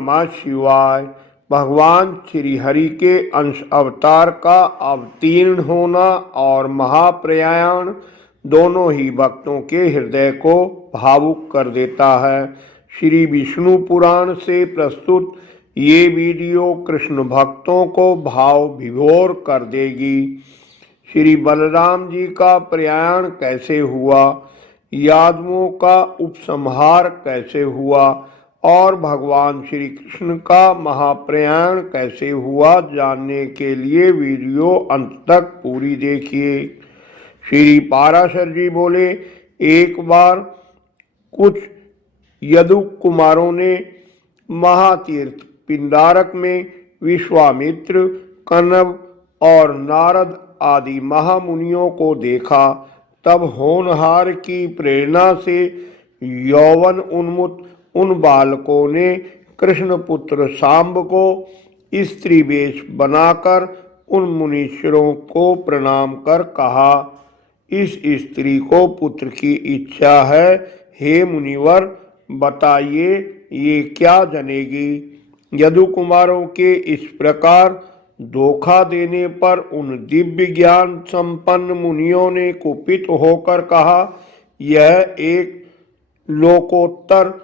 नमः शिवाय। भगवान श्री हरि के अंश अवतार का अवतीर्ण होना और महाप्रयाण दोनों ही भक्तों के हृदय को भावुक कर देता है। श्री विष्णु पुराण से प्रस्तुत ये वीडियो कृष्ण भक्तों को भाव विभोर कर देगी। श्री बलराम जी का प्रयाण कैसे हुआ, यादवों का उपसंहार कैसे हुआ और भगवान श्री कृष्ण का महाप्रयाण कैसे हुआ, जानने के लिए वीडियो अंत तक पूरी देखिए। श्री पाराशर जी बोले, एक बार कुछ यदु कुमारों ने महातीर्थ पिंडारक में विश्वामित्र, कण्व और नारद आदि महामुनियों को देखा। तब होनहार की प्रेरणा से यौवन उन्मुक्त उन बालकों ने कृष्ण पुत्र सांब को स्त्री वेश बनाकर उन मुनीश्वरों को प्रणाम कर कहा, इस स्त्री को पुत्र की इच्छा है, हे मुनिवर बताइए ये क्या जनेगी। यदु कुमारों के इस प्रकार धोखा देने पर उन दिव्य ज्ञान संपन्न मुनियों ने कुपित होकर कहा, यह एक लोकोत्तर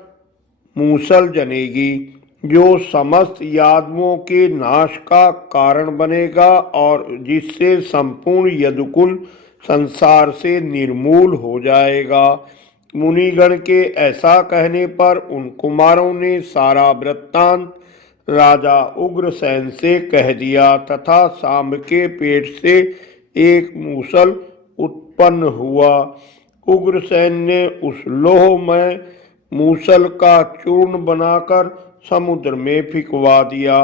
मूसल जनेगी जो समस्त यादवों के नाश का कारण बनेगा और जिससे संपूर्ण यदुकुल संसार से निर्मूल हो जाएगा। मुनिगण के ऐसा कहने पर उन कुमारों ने सारा वृत्तांत राजा उग्रसेन से कह दिया तथा सांब के पेट से एक मूसल उत्पन्न हुआ। उग्रसेन ने उस लोहमय मूसल का चूर्ण बनाकर समुद्र में फिकवा दिया।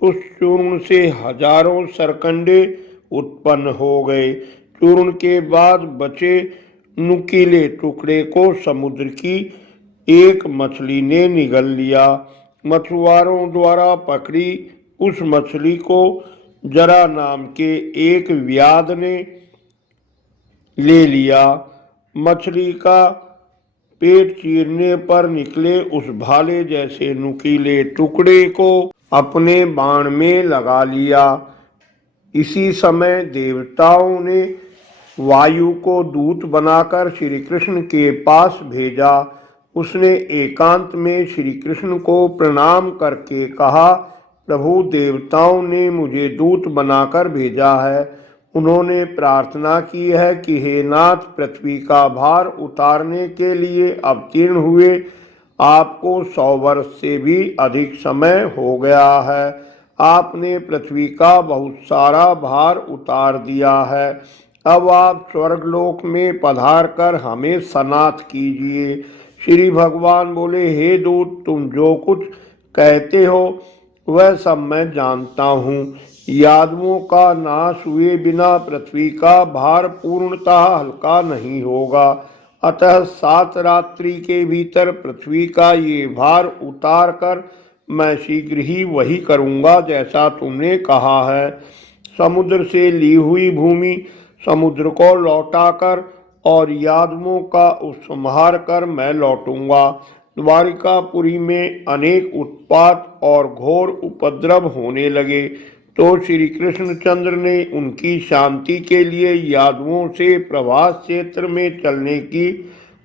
उस चूर्ण से हजारों सरकंडे उत्पन्न हो गए। चूर्ण के बाद बचे नुकीले टुकड़े को समुद्र की एक मछली ने निगल लिया। मछुआरों द्वारा पकड़ी उस मछली को जरा नाम के एक व्याध ने ले लिया। मछली का पेट चीरने पर निकले उस भाले जैसे नुकीले टुकड़े को अपने बाण में लगा लिया। इसी समय देवताओं ने वायु को दूत बनाकर श्री कृष्ण के पास भेजा। उसने एकांत में श्री कृष्ण को प्रणाम करके कहा, प्रभु देवताओं ने मुझे दूत बनाकर भेजा है। उन्होंने प्रार्थना की है कि हे नाथ, पृथ्वी का भार उतारने के लिए अवतीर्ण हुए आपको 100 वर्ष से भी अधिक समय हो गया है। आपने पृथ्वी का बहुत सारा भार उतार दिया है। अब आप स्वर्गलोक में पधार कर हमें सनाथ कीजिए। श्री भगवान बोले, हे दूत, तुम जो कुछ कहते हो वह सब मैं जानता हूँ। यादवों का नाश हुए बिना पृथ्वी का भार पूर्णतः हल्का नहीं होगा। अतः 7 रात्रि के भीतर पृथ्वी का ये भार उतार कर मैं शीघ्र ही वही करूँगा जैसा तुमने कहा है। समुद्र से ली हुई भूमि समुद्र को लौटाकर और यादवों का उपसंहार कर मैं लौटूंगा। द्वारिकापुरी में अनेक उत्पात और घोर उपद्रव होने लगे तो श्री कृष्णचंद्र ने उनकी शांति के लिए यादवों से प्रभास क्षेत्र में चलने की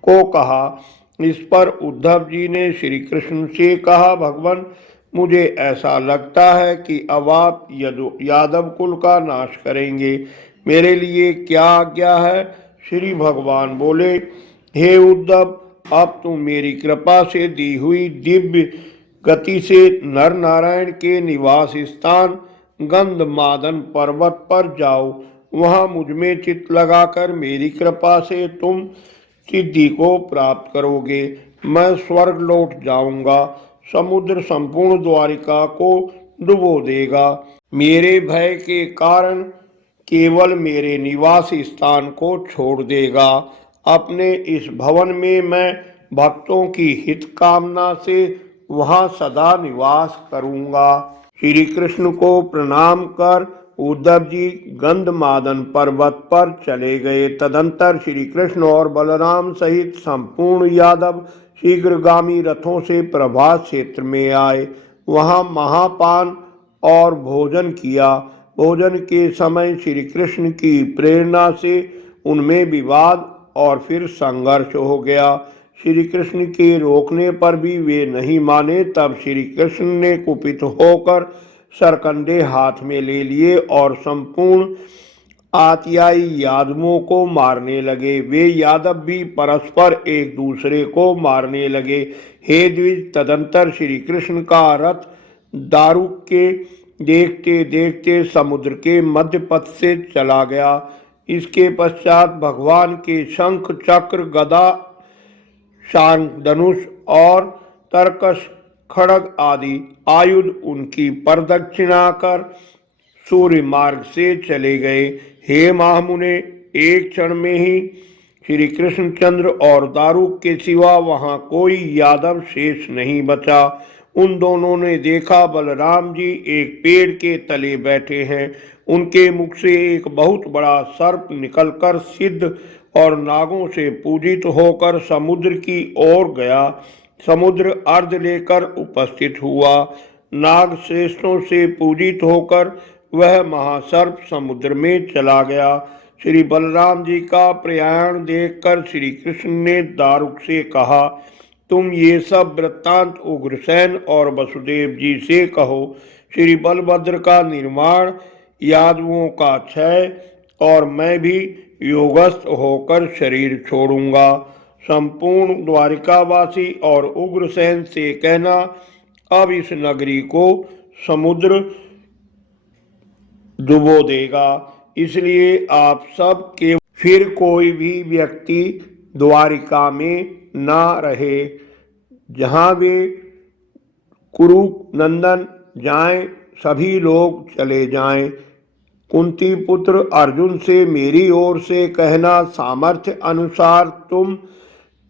को कहा। इस पर उद्धव जी ने श्री कृष्ण से कहा, भगवान, मुझे ऐसा लगता है कि अब आप यादव कुल का नाश करेंगे। मेरे लिए क्या आज्ञा है। श्री भगवान बोले, हे उद्धव, अब तुम मेरी कृपा से दी हुई दिव्य गति से नर नारायण के निवास स्थान गंधमादन पर्वत पर जाओ। वहां मुझ में चित्त लगाकर मेरी कृपा से तुम सिद्धि को प्राप्त करोगे। मैं स्वर्ग लौट जाऊंगा। समुद्र संपूर्ण द्वारिका को डुबो देगा। मेरे भय के कारण केवल मेरे निवास स्थान को छोड़ देगा। अपने इस भवन में मैं भक्तों की हित कामना से वहां सदा निवास करूंगा। श्री कृष्ण को प्रणाम कर उद्धव जी गंधमादन पर्वत पर चले गए। तदंतर श्री कृष्ण और बलराम सहित संपूर्ण यादव शीघ्रगामी रथों से प्रभास क्षेत्र में आए। वहाँ महापान और भोजन किया। भोजन के समय श्री कृष्ण की प्रेरणा से उनमें विवाद और फिर संघर्ष हो गया। श्री कृष्ण के रोकने पर भी वे नहीं माने। तब श्री कृष्ण ने कुपित होकर सरकंडे हाथ में ले लिए और संपूर्ण आतियाई यादवों को मारने लगे। वे यादव भी परस्पर एक दूसरे को मारने लगे। हे द्विज, तदंतर श्री कृष्ण का रथ दारुक के देखते देखते समुद्र के मध्य पथ से चला गया। इसके पश्चात भगवान के शंख, चक्र, गदा, शांग, धनुष और तरकश, खड़ग आदि आयुध उनकी प्रदक्षिणा कर सूर्य मार्ग से चले गए। हे महामुने, एक क्षण में ही श्री कृष्णचंद्र और दारुक के सिवा वहां कोई यादव शेष नहीं बचा। उन दोनों ने देखा बलराम जी एक पेड़ के तले बैठे हैं। उनके मुख से एक बहुत बड़ा सर्प निकलकर सिद्ध और नागों से पूजित होकर समुद्र की ओर गया। समुद्र अर्ध लेकर उपस्थित हुआ। नाग श्रेष्ठों से पूजित होकर वह महासर्प समुद्र में चला गया। श्री बलराम जी का प्रयाण देखकर श्री कृष्ण ने दारुक से कहा, तुम ये सब वृत्तांत उग्रसेन और वसुदेव जी से कहो। श्री बलभद्र का निर्माण, यादवों का क्षय और मैं भी योगस्थ होकर शरीर छोड़ूंगा। संपूर्ण द्वारिकावासी और उग्रसेन से कहना, अब इस नगरी को समुद्र डुबो देगा, इसलिए आप सब के फिर कोई भी व्यक्ति द्वारिका में न रहे। जहाँ वे कुरु नंदन जाएं, सभी लोग चले जाएं। कुंती पुत्र अर्जुन से मेरी ओर से कहना, सामर्थ्य अनुसार तुम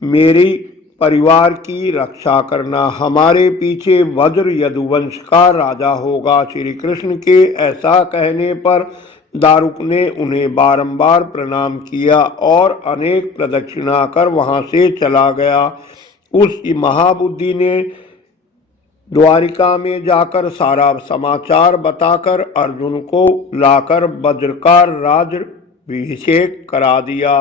मेरी परिवार की रक्षा करना। हमारे पीछे वज्र यदुवंश का राजा होगा। श्री कृष्ण के ऐसा कहने पर दारुक ने उन्हें बारंबार प्रणाम किया और अनेक प्रदक्षिणा कर वहां से चला गया। उस महाबुद्धि ने द्वारिका में जाकर सारा समाचार बताकर अर्जुन को लाकर वज्र का राज्याभिषेक करा दिया।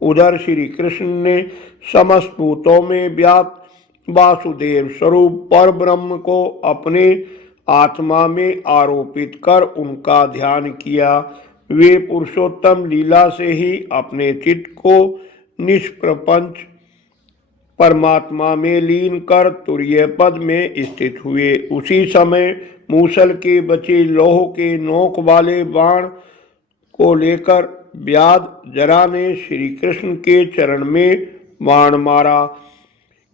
उधर श्री कृष्ण ने समस्त भूतों में व्याप्त वासुदेव स्वरूप पर ब्रह्म को अपने आत्मा में आरोपित कर उनका ध्यान किया। वे पुरुषोत्तम लीला से ही अपने चित्त को निष्प्रपंच परमात्मा में लीन कर तुरीय पद में स्थित हुए। उसी समय मूसल के बचे लोह के नोक वाले बाण को लेकर व्याध जरा ने श्री कृष्ण के चरण में बाण मारा,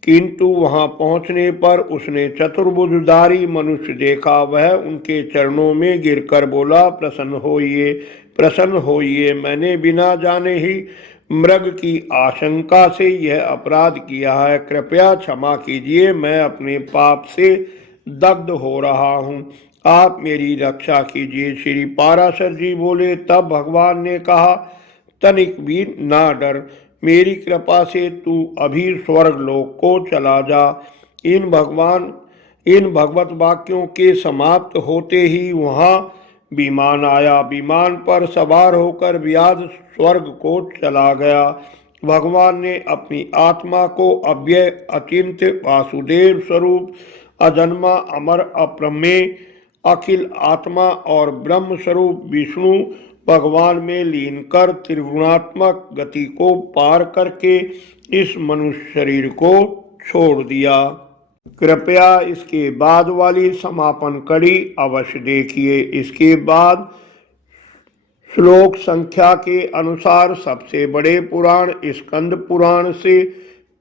किंतु वहां पहुंचने पर उसने चतुर्भुजधारी मनुष्य देखा। वह उनके चरणों में गिरकर बोला, प्रसन्न होइए, मैंने बिना जाने ही मृग की आशंका से यह अपराध किया है। कृपया क्षमा कीजिए, मैं अपने पाप से दग्ध हो रहा हूँ, आप मेरी रक्षा कीजिए। श्री पाराशर जी बोले, तब भगवान ने कहा, तनिक भी ना डर, मेरी कृपा से तू अभी स्वर्ग लोक को चला जा। इन भगवत वाक्यों के समाप्त होते ही वहां विमान आया। विमान पर सवार होकर व्याध स्वर्ग को चला गया। भगवान ने अपनी आत्मा को अव्यय, अचिंत्य, वासुदेव स्वरूप, अजन्मा, अमर, अप्रमेय, अखिल आत्मा और ब्रह्म स्वरूप विष्णु भगवान में लीन कर त्रिगुणात्मक गति को पार करके इस मनुष्य शरीर को छोड़ दिया। कृपया इसके बाद वाली समापन कड़ी अवश्य देखिए। इसके बाद श्लोक संख्या के अनुसार सबसे बड़े पुराण स्कंद पुराण से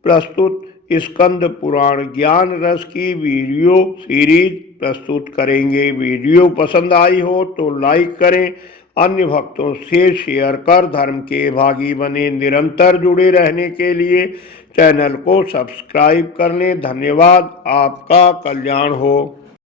प्रस्तुत स्कंद पुराण ज्ञान रस की वीडियो सीरीज प्रस्तुत करेंगे। वीडियो पसंद आई हो तो लाइक करें, अन्य भक्तों से शेयर कर धर्म के भागी बने। निरंतर जुड़े रहने के लिए चैनल को सब्सक्राइब कर लें। धन्यवाद। आपका कल्याण हो।